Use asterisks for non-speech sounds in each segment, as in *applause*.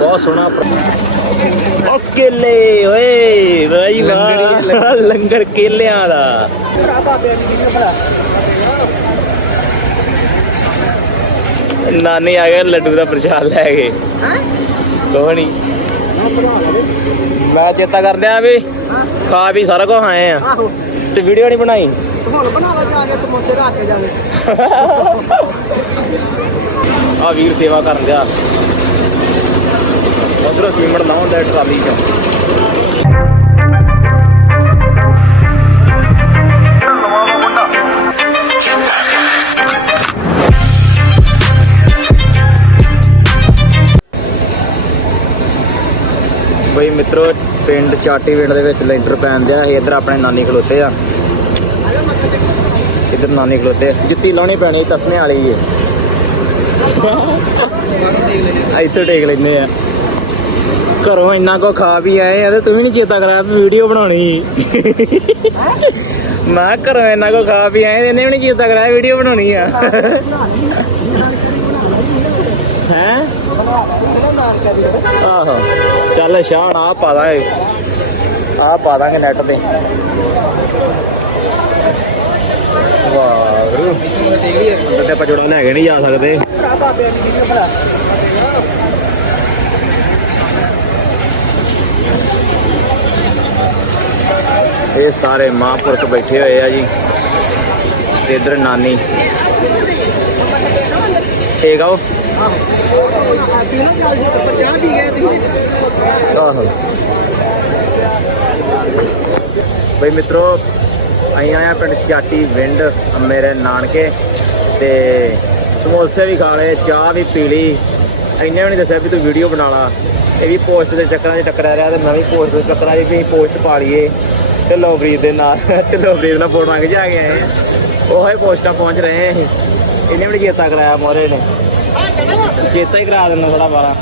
ਬਹੁਤ ਸੋਹਣਾ ਕੇਲੇ ਓਏ ਬਾਈ ਵਾਹ ਲੰਗਰ। ਕੇਲਿਆਂ ਦਾ। ਨਾਨੀ ਆ ਗਏ ਲੱਡੂ ਦਾ ਪ੍ਰਸ਼ਾਦ ਲੈ ਕੇ। ਕੋਹਣੀ ਮੈਂ ਚੇਤਾ ਕਰ ਲਿਆ ਵੀ ਖਾ ਵੀ ਸਾਰਾ ਕੁਝ ਆਏ ਆ। ਤੇ ਵੀਡੀਓ ਨਹੀਂ ਬਣਾਈ? ਹੁਣ ਬਣਾ ਲਾ ਜਾ ਕੇ ਸਮੋਸੇ ਰੱਖ ਕੇ ਜਾਵੇ। ਆ ਵੀਰ ਸੇਵਾ ਕਰਨ ਦਿਆ। ਉਧਰ ਸੀਮਟ ਲਾਉਣ ਟਰਾਲੀ 'ਚ। ਬਈ ਮਿੱਤਰੋ, ਪਿੰਡ ਚਾਟੀ ਪਿੰਡ ਦੇ ਵਿੱਚ ਲੈਂਡਰ ਪੈਣ ਦਿਆ ਸੀ ਇੱਧਰ ਆਪਣੇ ਨਾਨੀ ਖਲੋਤੇ ਆ। ਇੱਧਰ ਨਾਨੀ ਖਲੋਤੇ ਆ। ਜੁੱਤੀ ਲਾਉਣੀ ਪੈਣੀ ਤਸਮੇ ਵਾਲੀ ਏ ਇੱਥੇ ਟੇਕ ਲੈਨੇ ਆ। ਘਰੋਂ ਇੰਨਾ ਕੋ ਖਾ ਵੀ ਆਏ ਆ ਤੇ ਤੂੰ ਵੀ ਨਹੀਂ ਚੇਤਾ ਕਰਾਇਆ ਵੀ ਵੀਡੀਓ ਬਣਾਉਣੀ ਮੈਂ ਕਿਹਾ ਘਰੋਂ ਇੰਨਾ ਕੋ ਖਾ ਵੀ ਆਏ ਇਹਨੇ ਵੀ ਨਹੀਂ ਚੇਤਾ ਕਰਾਇਆ ਵੀਡੀਓ ਬਣਾਉਣੀ ਆ। ਹੈ? ਆਹੋ ਚੱਲ ਸ਼ਾਨ ਆ ਪਾ ਦਾਂਗੇ। ਆ ਪਾ ਦਾਂਗੇ ਨੈਟ ਤੇ। ਵਾਹ। ਰੂ ਤੇ ਆਪਾਂ ਜੋੜਾ ਲੈ ਕੇ ਨਹੀਂ ਜਾ ਸਕਦੇ ਭਰਾ ਬਾਬੇ ਦੀ ਵੀਡੀਓ ਬਣਾ ਇਹ ਸਾਰੇ ਮਹਾਂਪੁਰਖ ਬੈਠੇ ਹੋਏ ਆ ਜੀ। ਤੇ ਇਧਰ ਨਾਨੀ। ਠੀਕ ਆਓ ਆਹੋ। ਬਈ ਮਿੱਤਰੋ ਅਸੀਂ ਆਇਆ ਪਿੰਡ ਚਾਟੀ ਵਿੰਡ, ਮੇਰੇ ਨਾਨਕੇ। ਤੇ ਸਮੋਸੇ ਵੀ ਖਾ ਲਏ, ਚਾਹ ਵੀ ਪੀ ਲਈ। ਇੰਨੇ ਵੀ ਨਹੀਂ ਦੱਸਿਆ ਵੀ ਤੂੰ ਵੀਡੀਓ ਬਣਾ ਲਾ। ਇਹ ਵੀ ਪੋਸਟ ਦੇ ਚੱਕਰਾਂ 'ਚ ਟੱਕਰਿਆ ਰਿਹਾ ਤੇ ਮੈਂ ਵੀ ਪੋਸਟ ਦੇ ਚੱਕਰਾਂ 'ਚ ਵੀ ਪੋਸਟ ਪਾ ਲਈਏ। ਤੇ ਲਵਰੀਤ ਦੇ ਨਾਲ, ਤੇ ਲਵਰੀਤ ਨਾਲ ਫੋਟੋ ਮੰਗ ਕੇ ਆਏ। ਉਹ ਪੋਸਟਾਂ ਪਹੁੰਚ ਰਹੇ ਆ ਇਹਨੇ ਵੀ ਚੇਤਾ ਕਰਾਇਆ ਮੋਰੇ ਨੇ। ਚੇਤਾ ਹੀ ਕਰਾ ਦਿੰਦਾ ਥੋੜਾ ਬਾਰਾ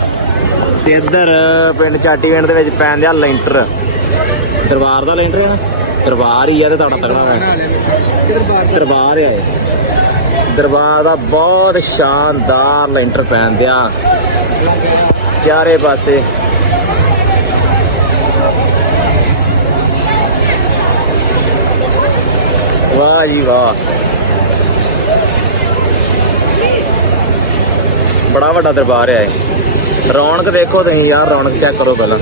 ਤੇ ਇੱਧਰ ਪਿੰਡ ਚਾਟੀ ਪਿੰਡ ਦੇ ਵਿੱਚ ਪੈਣ ਦਿਆ ਲੈਂਟਰ। ਦਰਬਾਰ ਦਾ ਲੈਂਟਰ ਹੈ ਦਰਬਾਰ ਹੀ ਆ ਤੇ ਤੁਹਾਡਾ ਤਕੜਾ ਹੈ ਦਰਬਾਰ ਆ ਦਰਬਾਰ ਦਾ ਬਹੁਤ ਸ਼ਾਨਦਾਰ ਲੈਂਟਰ ਪੈਣ ਦਿਆ। ਚਾਰੇ ਪਾਸੇ ਵਾਹ ਜੀ ਵਾਹ ਬੜਾ ਵੱਡਾ ਦਰਬਾਰ ਹੈ ਇਹ। ਰੌਣਕ ਦੇਖੋ ਤੁਸੀਂ ਯਾਰ, ਰੌਣਕ ਚੈੱਕ ਕਰੋ ਪਹਿਲਾਂ।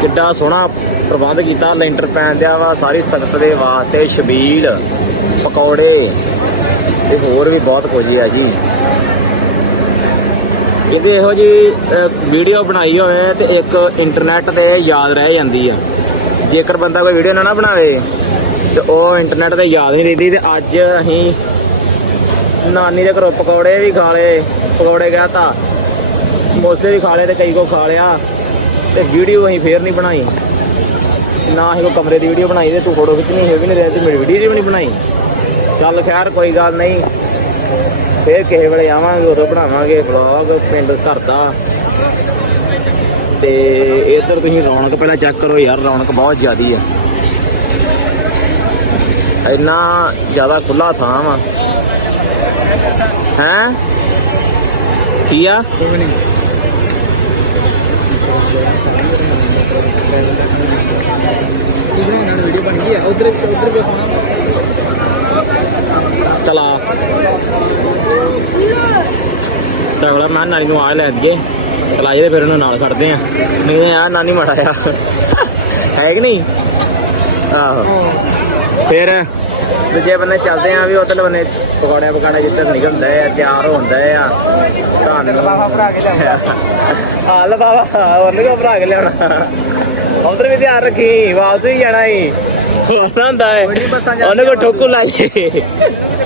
ਕਿੱਡਾ ਸੋਹਣਾ ਪ੍ਰਬੰਧ ਕੀਤਾ ਲੈਂਟਰ ਪੈਣ ਦਿਆ ਵਾ, ਸਾਰੀ ਸੰਗਤ ਦੇ ਵਾਸਤੇ ਛਬੀਲ ਪਕੌੜੇ, ਤੇ ਹੋਰ ਵੀ ਬਹੁਤ ਕੁਝ ਹੈ ਜੀ। ਇਹਦੇ ਇਹੋ ਜੀ ਵੀਡੀਓ ਬਣਾਈ ਹੋਵੇ ਤੇ ਇੱਕ ਇੰਟਰਨੈਟ ਤੇ ਯਾਦ ਰਹਿ ਜਾਂਦੀ ਆ। ਜੇਕਰ ਬੰਦਾ ਕੋਈ ਵੀਡੀਓ ਨਾ ਨਾ ਬਣਾਵੇ, ਤੇ ਉਹ ਇੰਟਰਨੈਟ ਤੇ ਯਾਦ ਨਹੀਂ ਰਹਿੰਦੀ ਤੇ ਅੱਜ ਅਸੀਂ ਨਾਨੀ ਦੇ ਘਰੋਂ ਪਕੌੜੇ ਵੀ ਖਾ ਲਏ, ਪਕੌੜੇ ਕਹਤਾ, ਸਮੋਸੇ ਵੀ ਖਾ ਲਏ ਤੇ ਕਈ ਕੋ ਖਾ ਲਿਆ, ਤੇ ਵੀਡੀਓ ਅਸੀਂ ਫੇਰ ਨਹੀਂ ਬਣਾਈ। ਨਾ ਹੀ ਕੋ ਕਮਰੇ ਦੀ ਵੀਡੀਓ ਬਣਾਈ ਤੇ ਤੂੰ ਫੋਟੋ ਖਿੱਚਣੀ ਹੈ ਵੀ ਨਹੀਂ ਰਿਹਾ ਤੇ ਮੇਰੀ ਵੀਡੀਓ ਵੀ ਨਹੀਂ ਬਣਾਈ। ਚੱਲ ਖੈਰ, ਕੋਈ ਗੱਲ ਨਹੀਂ। ਫੇਰ ਕਿਸੇ ਵੇਲੇ ਆਵਾਂਗੇ, ਉਦੋਂ ਬਣਾਵਾਂਗੇ ਵਲੌਗ ਪਿੰਡ ਘਰ ਦਾ। ਤੇ ਇੱਧਰ ਤੁਸੀਂ ਰੌਣਕ ਪਹਿਲਾਂ ਚੈੱਕ ਕਰੋ ਯਾਰ, ਰੌਣਕ ਬਹੁਤ ਜ਼ਿਆਦੀ ਆ। ਇੰਨਾ ਜ਼ਿਆਦਾ ਖੁੱਲਾ ਥਾਂ ਵਾ। ਹੈਂ? ਕੀ ਆ? ਵੀਡੀਓ ਬਣ ਗਈ ਹੈ ਉਧਰ ਉਧਰ ਚਲਾ। ਮੈਂ ਨਾਨੀ ਨੂੰ ਆ ਲੈ ਦਈਏ। ਚਲਾਈਏ ਤੇ ਫਿਰ ਉਹਨੂੰ ਨਾਲ ਖੜਦੇ ਆ। ਨਹੀਂ ਆ ਨਾਨੀ ਮੜਾ ਆ ਹੈ ਕਿ ਨਹੀਂ? ਆਹੋ। ਫਿਰ ਦੂਜੇ ਬੰਨੇ ਚੱਲਦੇ ਆ ਵੀ ਉਧਰਲੇ ਬੰਨੇ ਪਕੌੜੇ ਪਕਾੜੇ ਜਿੱਧਰ ਨਿਕਲਦੇ ਆ ਤਿਆਰ ਹੁੰਦੇ ਆ। ਤੁਹਾਨੂੰ ਭਰਾ ਕੇ ਲਿਆਉਂਦਾ। ਆ ਲੈ ਬਾਬਾ ਹੋਰ ਨਹੀਂ ਭਰਾ ਕੇ ਲਿਆਉਣਾ? ਉਧਰ ਵੀ ਧਿਆਨ ਰੱਖੀ ਵਾਪਸ ਵੀ ਜਾਣਾ ਹੀ। ਹੁੰਦਾ ਹੈ ਉਹਨੇ ਕੋ ਠੋਕੂ ਲਾਈਏ।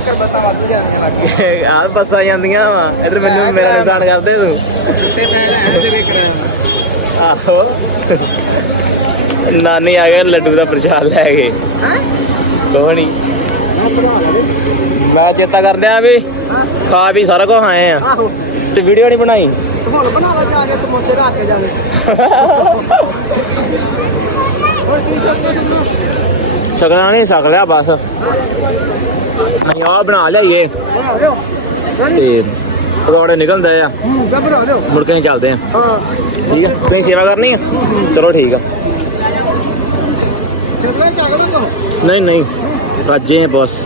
ਚੱਕਰ ਬੱਸਾਂ ਵਾਧੂ ਜਾਂਦੀਆਂ ਲੱਗ ਆ ਬੱਸਾਂ ਜਾਂਦੀਆਂ ਵਾ। ਇਧਰ ਮੈਨੂੰ ਮੇਰਾ ਨੁਕਸਾਨ ਕਰਦੇ ਤੂੰ। ਤੇ ਮੈਂ ਲੈ ਤੇ ਵੇਖ ਆਹੋ। ਨਾਨੀ ਆ ਗਏ ਲੱਡੂ ਦਾ ਪ੍ਰਸ਼ਾਦ ਲੈ ਕੇ। ਲਾ ਮੈਂ ਚੇਤਾ ਕਰ ਲਿਆ ਵੀ ਖਾ ਵੀ ਸਾਰਾ ਕੁਝ ਆਏ ਆ। ਆਹੋ। ਤੇ ਵੀਡੀਓ ਨਹੀਂ ਬਣਾਈ? ਹੁਣ ਬਣਾ ਲਾ ਜਾ ਕੇ ਸਮੋਸੇ ਰੱਖ ਕੇ *laughs* ਹੋਰ ਤੂੰ ਸਕਣਾ ਨਹੀਂ, ਸਕ ਲਿਆ ਬਸ। ਨਹੀਂ ਆ ਬਣਾ ਲਈਏ ਤੇ ਪਕੌੜੇ ਨਿਕਲਦੇ ਆ। ਹੂੰ ਮੁੜ ਕੇ ਚੱਲਦੇ ਆ। ਠੀਕ ਆ? ਤੁਸੀਂ ਸੇਵਾ ਕਰਨੀ ਆ? ਚਲੋ ਠੀਕ ਆ। ਨਹੀਂ ਨਹੀਂ। ਰਾਜੇ ਬਸ।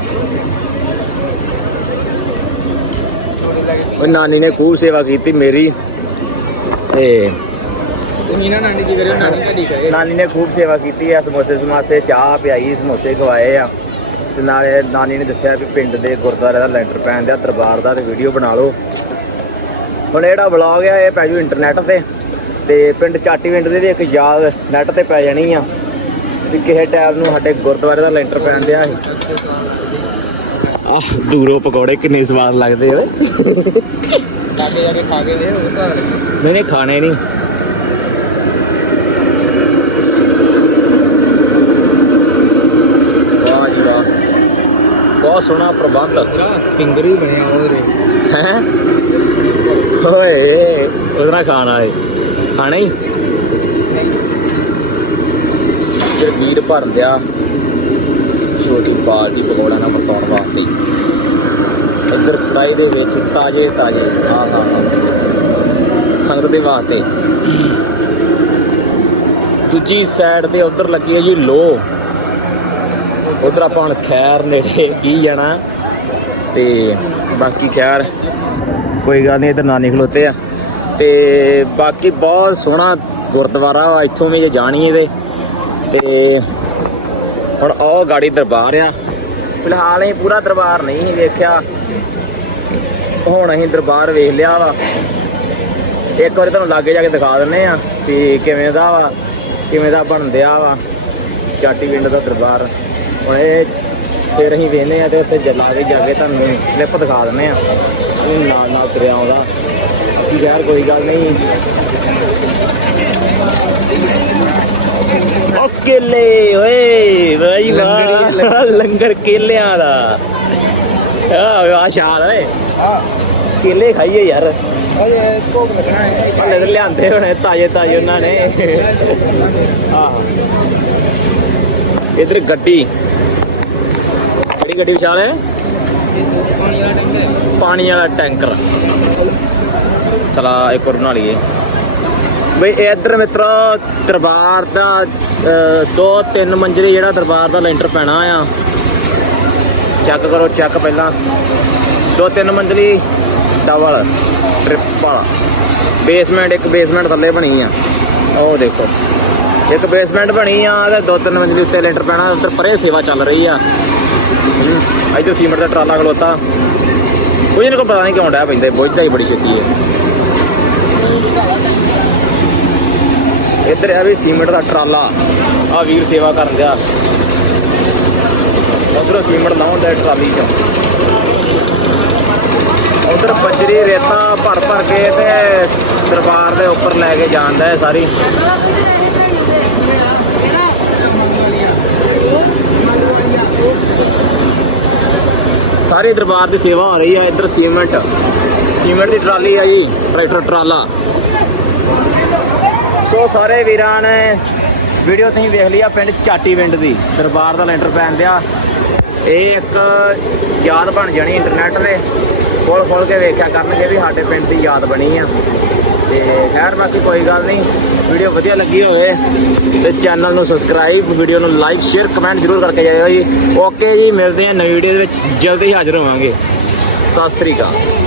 ਉਹ ਨਾਨੀ ਨੇ ਖੂਬ ਸੇਵਾ ਕੀਤੀ ਮੇਰੀ। ਤੇ ਨਾਨੀ ਕੀ ਕਰਿਓ ਨਾਨੀ ਤੁਹਾਡੀ ਕਰੇ। ਨਾਨੀ ਨੇ ਖੂਬ ਸੇਵਾ ਕੀਤੀ ਆ ਸਮੋਸੇ ਸਮਾਸੇ ਚਾਹ ਪਿਆਈ ਸਮੋਸੇ ਖਵਾਏ ਆ। ਤੇ ਨਾਲੇ ਨਾਨੀ ਨੇ ਦੱਸਿਆ ਵੀ ਪਿੰਡ ਦੇ ਗੁਰਦੁਆਰੇ ਦਾ ਲੈਂਟਰ ਪੈਣ ਦਿਆ ਦਰਬਾਰ ਦਾ ਤੇ ਵੀਡੀਓ ਬਣਾ ਲਓ। ਹੁਣ ਜਿਹੜਾ ਵਲੌਗ ਆ ਇਹ ਪੈ ਜੂ ਇੰਟਰਨੈਟ ਤੇ। ਤੇ ਪਿੰਡ ਚਾਟੀ ਪਿੰਡ ਦੇ ਵੀ ਇੱਕ ਯਾਦ ਨੈਟ ਤੇ ਪੈ ਜਾਣੀ ਆ। ਵੀ ਕਿਸੇ ਟਾਈਮ ਨੂੰ ਸਾਡੇ ਗੁਰਦੁਆਰੇ ਦਾ ਲੈਂਟਰ ਪੈਣ ਦਿਆ ਸੀ। ਆਹ ਦੂਰੋਂ ਪਕੌੜੇ ਕਿੰਨੇ ਸਵਾਦ ਲੱਗਦੇ ਓਏ। ਲਾਗੇ ਜਾ ਕੇ ਖਾ ਕੇ ਦੇ ਹਿਸਾਬ ਨਾਲ ਨਹੀਂ ਨਹੀਂ ਖਾਣੇ ਨਹੀਂ ਵਾਹ ਜੀ ਵਾਹ ਬਹੁਤ ਸੋਹਣਾ ਪ੍ਰਬੰਧ ਫਿੰਗਰ ਹੀ ਬਣਿਆ ਉਹਦੇ। ਹੈ? ਓਏ ਉਹਦੇ ਨਾਲ ਖਾਣਾ ਏ ਖਾਣਾ ਹੀ? ਫਿਰ ਵੀਰ ਭਰਨ ਦਿਆ। ਛੋਟੀ ਬਾਲਟੀ ਪਕੌੜਾ ਨਾਲ ਵਰਤਾਉਣ ਵਾਸਤੇ। ਇੱਧਰ ਕੜਾਈ ਦੇ ਵਿੱਚ ਤਾਜ਼ੇ ਤਾਜ਼ੇ। ਆਹ ਹਾ ਸੰਗਤ ਦੇ ਵਾਸਤੇ। ਦੂਜੀ ਸਾਈਡ ਤੇ ਉਧਰ ਲੱਗੀ ਹੈ ਜੀ ਲੋ। ਉਧਰ ਆਪਾਂ ਹੁਣ ਖੈਰ ਨੇੜੇ ਕੀ ਜਾਣਾ ਤੇ ਬਾਕੀ ਖੈਰ ਕੋਈ ਗੱਲ ਨਹੀਂ, ਇੱਧਰ ਨਾਨੀ ਖਲੋਤੇ ਆ। ਤੇ ਬਾਕੀ ਬਹੁਤ ਸੋਹਣਾ ਗੁਰਦੁਆਰਾ ਵਾ, ਇੱਥੋਂ ਵੀ ਜੇ ਜਾਣੀ ਇਹਦੇ ਤੇ। ਹੁਣ ਉਹ ਗਾੜੀ ਦਰਬਾਰ ਆ। ਫਿਲਹਾਲ ਅਸੀਂ ਪੂਰਾ ਦਰਬਾਰ ਨਹੀਂ ਸੀ ਵੇਖਿਆ। ਹੁਣ ਅਸੀਂ ਦਰਬਾਰ ਵੇਖ ਲਿਆ ਵਾ। ਇੱਕ ਵਾਰੀ ਤੁਹਾਨੂੰ ਲਾਗੇ ਜਾ ਕੇ ਦਿਖਾ ਦਿੰਨੇ ਆ ਕਿ ਕਿਵੇਂ ਦਾ ਵਾ, ਕਿਵੇਂ ਦਾ ਬਣਦਿਆ ਵਾ। ਚਾਟੀ ਪਿੰਡ ਦਾ ਦਰਬਾਰ। ਹੁਣ ਇਹ ਫਿਰ ਅਸੀਂ ਵੇਖਨੇ ਆ ਤੇ ਉੱਥੇ ਜਲਾ ਕੇ ਜਾ ਕੇ ਤੁਹਾਨੂੰ ਕਲਿੱਪ ਦਿਖਾ ਦਿੰਨੇ ਆ ਇਹ ਨਾਲ ਨਾਲ ਤੁਰਿਆ ਆਉਂਦਾ। ਯਾਰ ਕੋਈ ਗੱਲ ਨਹੀਂ। ਓ ਕੇਲੇ ਓਏ ਬਈ ਵਾਹ। ਲੰਗਰ ਕੇਲਿਆਂ ਦਾ। ਆ ਵਾਹ ਸ਼ਾਲ ਓਏ। ਆ ਕੇਲੇ ਖਾਈਏ ਯਾਰ। ਅਜੇ ਭੋਗ ਲੱਗਣਾ ਹੈ। ਤੇ ਲਿਆਂਦੇ ਹੋਣੇ ਤਾਜ਼ੇ ਤਾਜ਼ੇ ਉਹਨਾਂ ਨੇ। ਆਹ। ਇਧਰ ਗੱਡੀ। ਕਿਹੜੀ ਗੱਡੀ ਵਿਚਾਲ ਹੈ? ਪਾਣੀ ਵਾਲਾ ਟੈਂਕਰ। ਚਲਾ, ਇੱਕ ਹੋਰ ਬਣਾ ਲਈਏ। ਬਈ ਇੱਧਰ ਮਿੱਤਰੋ, ਦਰਬਾਰ ਦਾ ਦੋ ਤਿੰਨ ਮੰਜਲੀ ਜਿਹੜਾ ਦਰਬਾਰ ਦਾ ਲੈਂਟਰ ਪੈਣਾ ਆ। ਚੈੱਕ ਕਰੋ, ਚੈੱਕ ਪਹਿਲਾਂ। ਦੋ ਤਿੰਨ ਮੰਜ਼ਲੀ ਡਬਲ ਟ੍ਰਿਪਲ ਬੇਸਮੈਂਟ ਇੱਕ ਬੇਸਮੈਂਟ ਥੱਲੇ ਬਣੀ ਆ। ਉਹ ਦੇਖੋ। ਇੱਕ ਬੇਸਮੈਂਟ ਬਣੀ ਆ ਤੇ ਦੋ ਤਿੰਨ ਮੰਜ਼ਲੀ ਉੱਤੇ ਲੈਂਟਰ ਪੈਣਾ, ਉੱਧਰ ਪਰੇ ਸੇਵਾ ਚੱਲ ਰਹੀ ਆ। ਹੂੰ। ਇੱਧਰ ਸੀਮੈਂਟ ਦਾ ਟਰਾਲਾ ਖਲੋਤਾ। ਕੋਈ ਇਹਨਾਂ ਕੋ ਪਤਾ ਨਹੀਂ ਕਿਉਂ ਡਿਆ ਪੈਂਦਾ ਬੋਝਦਾ ਹੀ ਬੜੀ ਛੇਤੀ ਹੈ। ਇੱਧਰ ਆ ਵੀ ਸੀਮੈਂਟ ਦਾ ਟਰਾਲਾ। ਆ ਵੀਰ ਸੇਵਾ ਕਰਨ ਦਿਆ। ਉਧਰ ਸੀਮੈਂਟ ਲਾਉਣ ਦਾ ਟਰਾਲੀ ਚ। ਉਧਰ ਬਜਰੀ ਰੇਤਾ ਭਰ ਭਰ ਕੇ ਤੇ ਦਰਬਾਰ ਦੇ ਉੱਪਰ ਲੈ ਕੇ ਜਾਂਦਾ ਹੈ ਸਾਰੀ। ਸਾਰੇ ਦਰਬਾਰ ਦੀ ਸੇਵਾ ਹੋ ਰਹੀ ਹੈ ਇੱਧਰ ਸੀਮੈਂਟ ਸੀਮੈਂਟ ਦੀ ਟਰਾਲੀ ਆ ਜੀ, ਟਰੈਕਟਰ, ਟਰਾਲਾ। ਸੋ ਸਾਰੇ ਵੀਰਾਂ ਨੇ ਵੀਡੀਓ ਤੁਸੀਂ ਵੇਖ ਲਈ ਆ, ਪਿੰਡ ਚਾਟੀ ਪਿੰਡ ਦੀ, ਦਰਬਾਰ ਦਾ ਲੈਂਟਰ ਪੈਣ ਦਿਆ। ਇਹ ਇੱਕ ਯਾਦ ਬਣ ਜਾਣੀ ਇੰਟਰਨੈਟ ਤੇ। ਖੋਲ ਖੋਲ ਕੇ ਵੇਖਿਆ ਕਰਨਗੇ ਵੀ ਸਾਡੇ ਪਿੰਡ ਦੀ ਯਾਦ ਬਣੀ ਆ। ਤੇ ਖੈਰ ਬਾਕੀ ਕੋਈ ਗੱਲ ਨਹੀਂ ਵੀਡੀਓ ਵਧੀਆ ਲੱਗੀ ਹੋਵੇ ਤੇ ਚੈਨਲ ਨੂੰ ਸਬਸਕ੍ਰਾਈਬ ਵੀਡੀਓ ਨੂੰ ਲਾਈਕ ਸ਼ੇਅਰ ਕਮੈਂਟ ਜ਼ਰੂਰ ਕਰਕੇ ਜਾਇਓ ਜੀ। ਓਕੇ ਜੀ, ਮਿਲਦੇ ਹਾਂ ਨਵੀਂ ਵੀਡੀਓ ਦੇ ਵਿੱਚ, ਜਲਦੀ ਹਾਜ਼ਰ ਹੋਵਾਂਗੇ। ਸਤਿ ਸ੍ਰੀ ਅਕਾਲ।